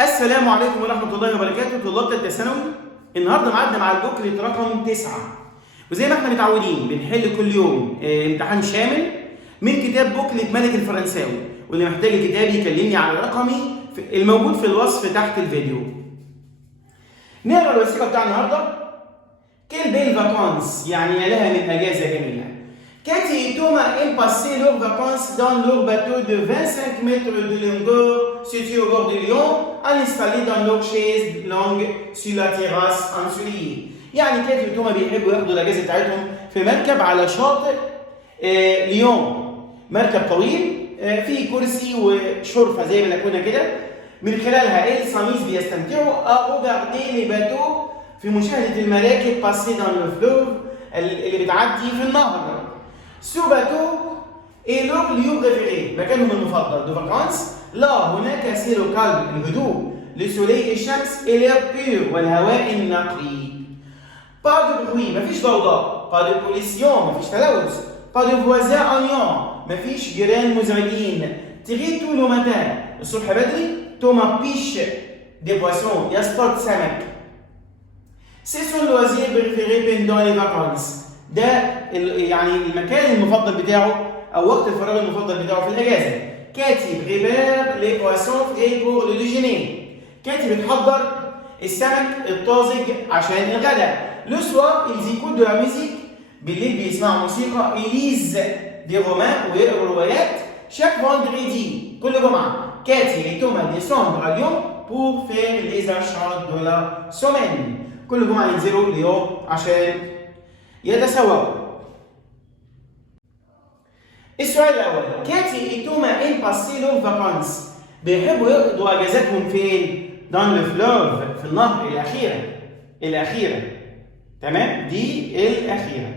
السلام عليكم ورحمة الله وبركاته طلاب تالتة ثانوي. النهارده معادنا مع البوكلت رقم 9، وزي ما احنا متعودين بنحل كل يوم امتحان شامل من كتاب بوكلت ملك الفرنساوي، واللي محتاج الكتاب يكلمني على رقمي الموجود في الوصف تحت الفيديو. نقرا الوثيقة بتاع النهارده. Quelle belle vacances، يعني يا لها من أجازة جميلة. Cathy et Thomas aiment passer leurs vacances dans leur bateau de 25 mètres de longueur situé au bord du Lyon, installés dans leur chaise longue sur la terrasse ensoleillée. يعني كاتي وتوما بيحبوا ياخدوا الأجازة بتاعتهم في مركب على شاطئ ليون. مركب طويل فيه كرسي وشرفة زي ما كنا كده، من خلالها الصميس بيستمتعوا à regarder les bateaux، في مشاهدة المراكب passer dans le fleuve اللي بتعدي في النهر. Ce bateau est leur lieu préféré، مكانهم المفضل de vacances. لا هناك سير كالم، الهدوء، للسولي الشمس، الاير بيور، والهواء النقي. pas de bruit، مفيش ضوضاء. pas de pollution، مفيش تلوث. pas de voisins ennuyants، مفيش جيران مزعجين. très tôt le matin، الصبح بدري. توما بيش des poissons، يصطاد سمك. c'est son loisir préféré pendant les vacances، ده يعني المكان المفضل بتاعه او وقت الفراغ المفضل بتاعه في الاجازه. كاتي بريبير لي بواسون فري بور لو ديجيني، كاتي بتحضر السمك الطازج عشان الغداء. لو سوار ils écoutent de la musique، بالليل بيسمعوا موسيقى. إليز دي رومان، ويقروا روايات. شاك فاندريدي، كل جمعه. كاتي et توما descendent à Lyon pour faire les achats de la semaine، كل جمعه ينزلوا ليون عشان يتسوقوا. السؤال الأول، كاتي et توما aiment passer leurs vacances، بيحبوا يقضوا أجازاتهم فين؟ dans le fleuve، في النهر. الأخيرة تمام؟ دي الأخيرة.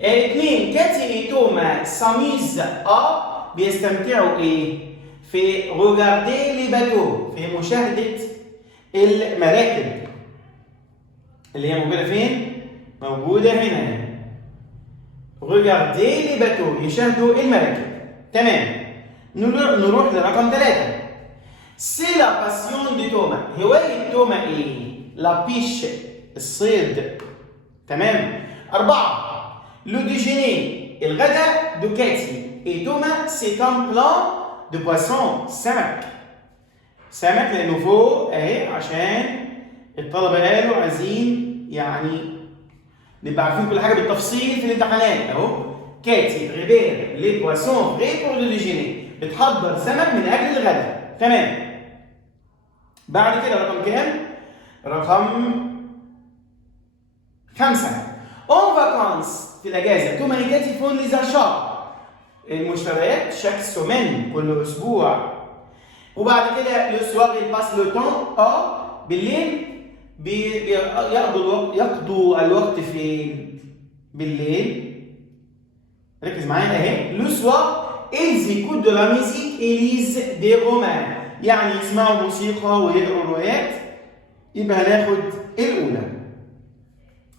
اثنين، كاتي et توما s'amusent à، بيستمتعوا إيه؟ في regarder les bateaux، في مشاهدة المراكب اللي هي موجودة فين؟ موجودة هنا. Regardez les bateaux، يشاهدوا المراكب. تمام. نروح لرقم 3. C'est la passion de توما، هواية توما إيه؟ لا بيش، الصيد. تمام. 4. Le déjeuner، الغداء دو كاتي et توما c'est un plat de poisson، سمك لأنه فوق أهي، عشان الطلبة قالوا عايزين يعني نبقى عارفين كل حاجه بالتفصيل في الامتحانات اهو. كاتي بريبير لي بواسون فري بور لو ديجيني، بتحضر سمك من اجل الغداء. تمام. بعد كده رقم كام؟ رقم 5. اون فاكانس، في الاجازه. توما اي كاتي فون لي زاشا، المشتريات. شاك سومين، كل اسبوع. وبعد كده لو سوار باس لو تون، بالليل يقضوا الوقت في بالليل. ركز معايا اهي. لو سوار ils écoutent de la musique et lisent des romans، يعني يسمعوا موسيقى ويقروا روايات. يبقى هناخد الاولى.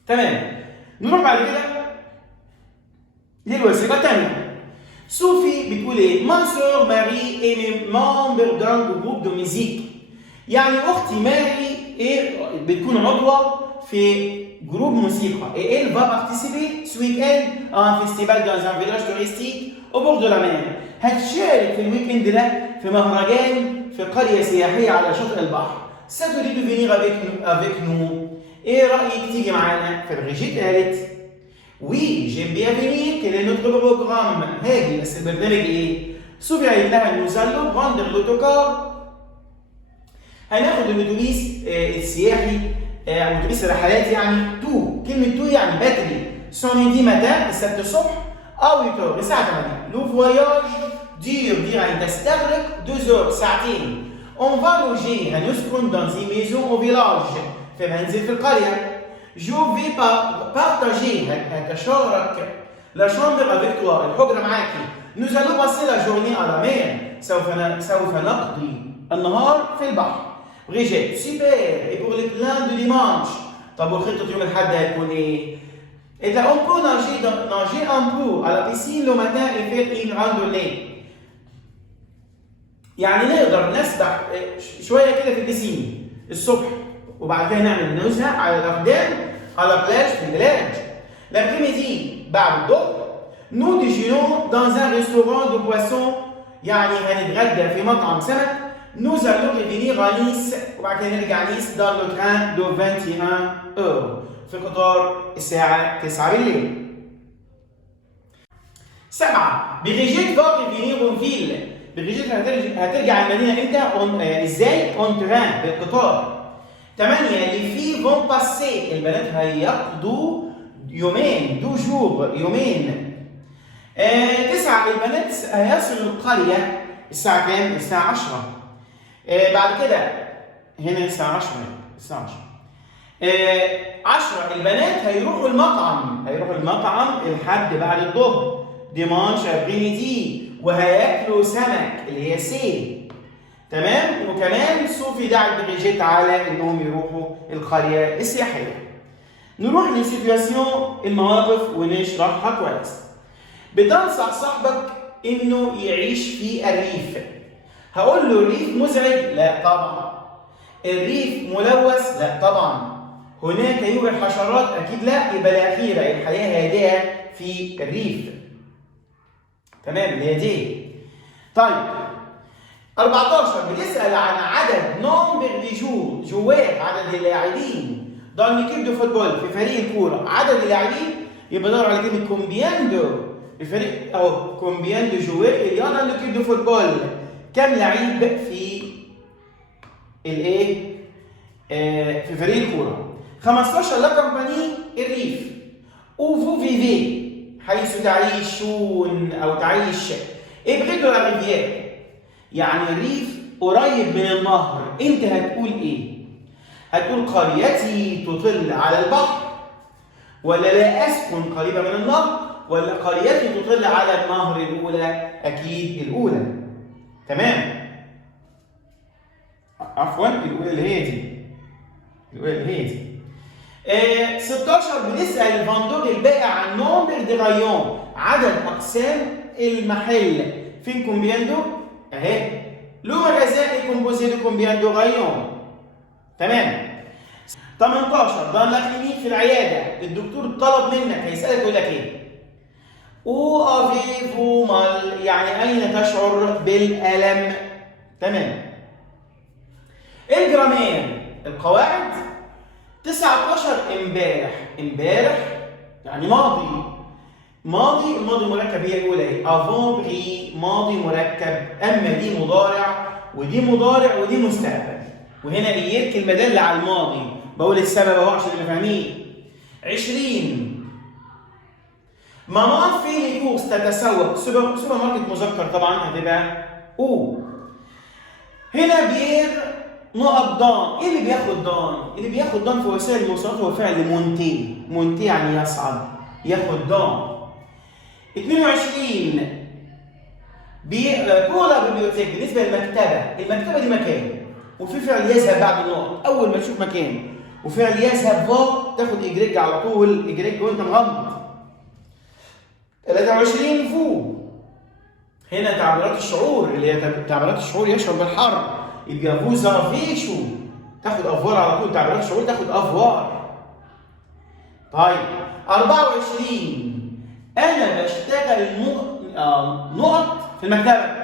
تمام. نروح بعد كده للوثيقه الثانيه. صوفي بتقول ايه؟ ما سور ماري est membre d'un groupe de musique، يعني اختي ماري بتكون عضوة في جروب موسيقى. et elle va participer ce week-end à un festival dans un village touristique au bord de la mer. هتشارك في الويك اند ده في مهرجان في قرية سياحية على شاطئ البحر. ça te dit de venir avec nous، ايه رأيك تيجي معانا؟ فبريجيت قالت oui j'aime bien venir، quel est notre programme؟ هاجي، بس البرنامج ايه؟ صوفي قالت لها nous allons prendre l'autocar، هناخد الاتوبيس السياحي او اتوبيس الرحلات. يعني تو، كلمه تو يعني بدري. سوميدي متى؟ السبت الصبح. او 8 الساعه 8. لو فواياج دير يعني تستغرق 2 heures، ساعتين. اون فا لوجي، هنسكن دون زي ميزون او فيلاج، في منزل في القريه. جو في بارتاجي، هتشارك لا شامبر افيك توا، الحجره معاكي. نوز الو باسي لا جورني على مير، سوف نقضي النهار في البحر. Brigitte, super. Et pour les plans de dimanche؟ طب وخطة يوم الأحد هتكون إيه؟ إذا on peut nager un peu à la piscine le matin et faire une randonnée. يعني نقدر نسبح شويه كده في البسين الصبح وبعد كده نعمل نزهه على الاقدام على بلاج في البلاج. لابريميدي بعد الظهر نو ديجينون دان ان ريستوران دو بواسون، يعني هنتغدى في مطعم سمك. نوز allons revenir à Nice وبعد كده نرجع نيس dans le train de 21 euros في قطار الساعة 9 بالليل. 7. بريجيت va revenir en ville. بريجيت هترجع المدينة امتى؟ ازاي؟ اون تران بالقطار. 8. les filles vont passer. البنات هيقضوا يومين دو جور يومين. 9. البنات هيصلوا القرية الساعة كام؟ الساعة 10. بعد كده هنا الساعة 10 الساعة 10 البنات هيروحوا المطعم لحد بعد الظهر ديمانش ابريميدي وهياكلوا سمك اللي هي سي. تمام. وكمان صوفي دعا بريجيت على انهم يروحوا القرية السياحية. نروح لسيتواسيون المواقف ونشرحها كويس. بتنصح صاحبك انه يعيش في الريف. هقول له الريف مزعج؟ لا طبعا. الريف ملوث؟ لا طبعا. هناك يوجد حشرات؟ اكيد لا. يبقى الاخيره الحياه هادئه في الريف. تمام اللي هي دي. طيب 14 بتسال عن عدد نومبر دي جوار عدد اللاعبين دون ليكيب دو فوتبول في فريق الكوره. عدد اللاعبين يبقى دور على كلمه كومبيان دو الفريق اهو كومبيان دو جوار يلا ليكيب دو فوتبول. كم لعيب في الايه؟ في فريق الكوره. 15 لا كومباني الريف. او فو فيفي حيث تعيشون او تعيش. ابعدوا عن الريفيير يعني الريف قريب من النهر. انت هتقول ايه؟ هتقول قريتي تطل على البحر ولا لا اسكن قريبه من النهر ولا قريتي تطل على النهر؟ الاولى اكيد الاولى. تمام. عفوا الاولى اللي هي دي. الاولى اللي هي دي. 16 بنسال الفاندور البائع عن نومبر دي رايون عدد اقسام المحل. فين كومبياندو؟ اهي. لو مغازان كومبوزي دو كومبياندو رايون. تمام. 18 دان لا كلينيك في العياده الدكتور طلب منك هيسالك يقول لك ايه؟ او افيفو مال يعني اين تشعر بالالم؟ تمام. الجرامير القواعد 19 امبارح يعني ماضي مركب هي الاولى ايه؟ افون بري ماضي مركب. اما دي مضارع ودي مضارع ودي مستقبل. وهنا ايه كلمه داله على الماضي بقول السبب اهو عشان نبقى فاهمين. 20 ماما في لي كورس تتسوق. سوبر ماركت مذكر طبعا هتبقى او. هنا بير نقط دان. ايه اللي بياخد دان؟ اللي بياخد دان في وسائل المواصلات هو فعل مونتي يعني يصعد ياخد دان. 22 بولا بيبليوتيك بالنسبه للمكتبه. المكتبه دي مكان وفي فعل يذهب بعد النقط. اول ما تشوف مكان وفعل يذهب فا تاخد اجريج على طول اجريج وانت مغمض. 23 فو. هنا تعبيرات الشعور اللي هي تعبيرات الشعور يشعر بالحر يبقى فوزا فيشو تاخد افوار على طول. تعبيرات الشعور تاخد افوار. طيب 24 انا بشتغل نقط في المكتبه.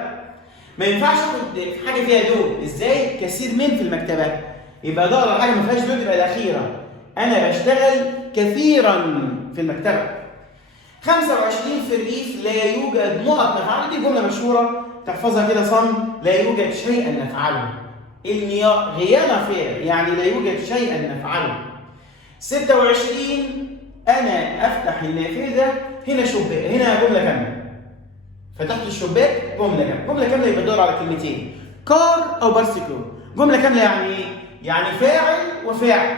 ما ينفعش اخد حاجه فيها دول. ازاي؟ كثير من في المكتبه. يبقى دور على حاجه ما فيهاش دول تبقى الاخيره. انا بشتغل كثيرا في المكتبه. 25 في الريف لا يوجد نقط نفعله. دي جمله مشهوره تحفظها كده صم. لا يوجد شيئا نفعله. غيانا فير يعني لا يوجد شيئا نفعله. 26 انا افتح النافذه. هنا شباك. هنا جمله كامله. فتحت الشباك جمله كامله يبقى دور على كلمتين كار او بارسيكلو. جمله كامله يعني ايه؟ يعني فاعل وفاعل.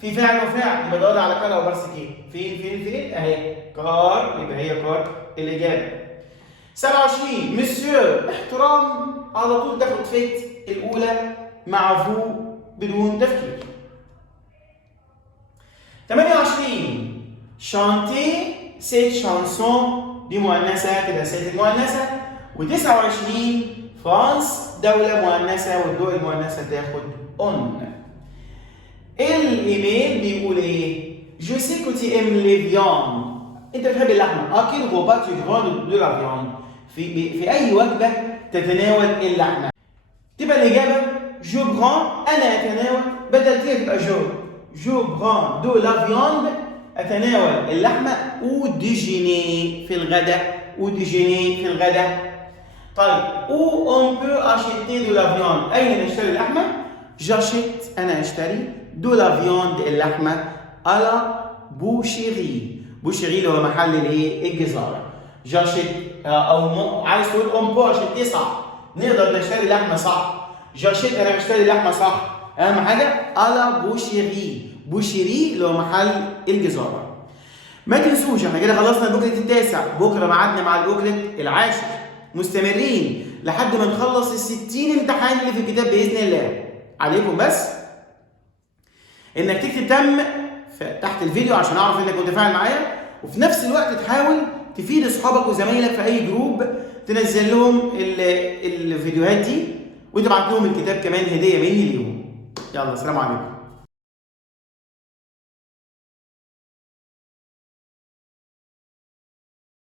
في فاعل وفاعل يبقى دور على كار او بارسيكلو. فين اهي كار يبقى هي كار الاجابه. 27 مسيو احترام على طول تاخد فيت الاولى مع فو بدون تفكير. 28 شانتي سيت شانسون دي مؤنثه كده سيت المؤنثه. و29 فرانس دولة مؤنثة والدول المؤنثة تاخد اون. الايميل بيقول ايه؟ جو سي كو تي ام لي فياند. انت بتحب اللحمه. اكيد غوبات يغران دو لا فياند. في اي وجبه تتناول اللحمه. تبقى الاجابه جو بران انا اتناول، بدل كده تبقى جو بران دو لا فياند اتناول اللحمه او ديجيني في الغداء. او ديجيني في الغداء. طيب او اون بو اشيتي دو لا فياند. اين نشتري اللحمه؟ جاشيت انا اشتري دو لا فياند اللحمه على بوشيري. بوشيري اللي هو محل الايه؟ الجزاره. جاشيت او عايز تقول اون بو اشيتي صح. نقدر نشتري لحمه صح. جاشيت انا بشتري لحمه صح. اهم حاجه على بوشيري. بوشيري اللي هو محل الجزاره. ما تنسوش احنا كده خلصنا البوكلت التاسع. بكره ميعادنا مع البوكلت العاشر. مستمرين لحد ما نخلص ال60 امتحان اللي في الكتاب باذن الله. عليكم بس انك تكتب تم تحت الفيديو عشان اعرف انك متفاعل معايا، وفي نفس الوقت تحاول تفيد اصحابك وزمايلك في اي جروب، تنزل لهم الفيديوهات دي وتبعت لهم الكتاب كمان هديه مني ليهم. يلا سلام عليكم.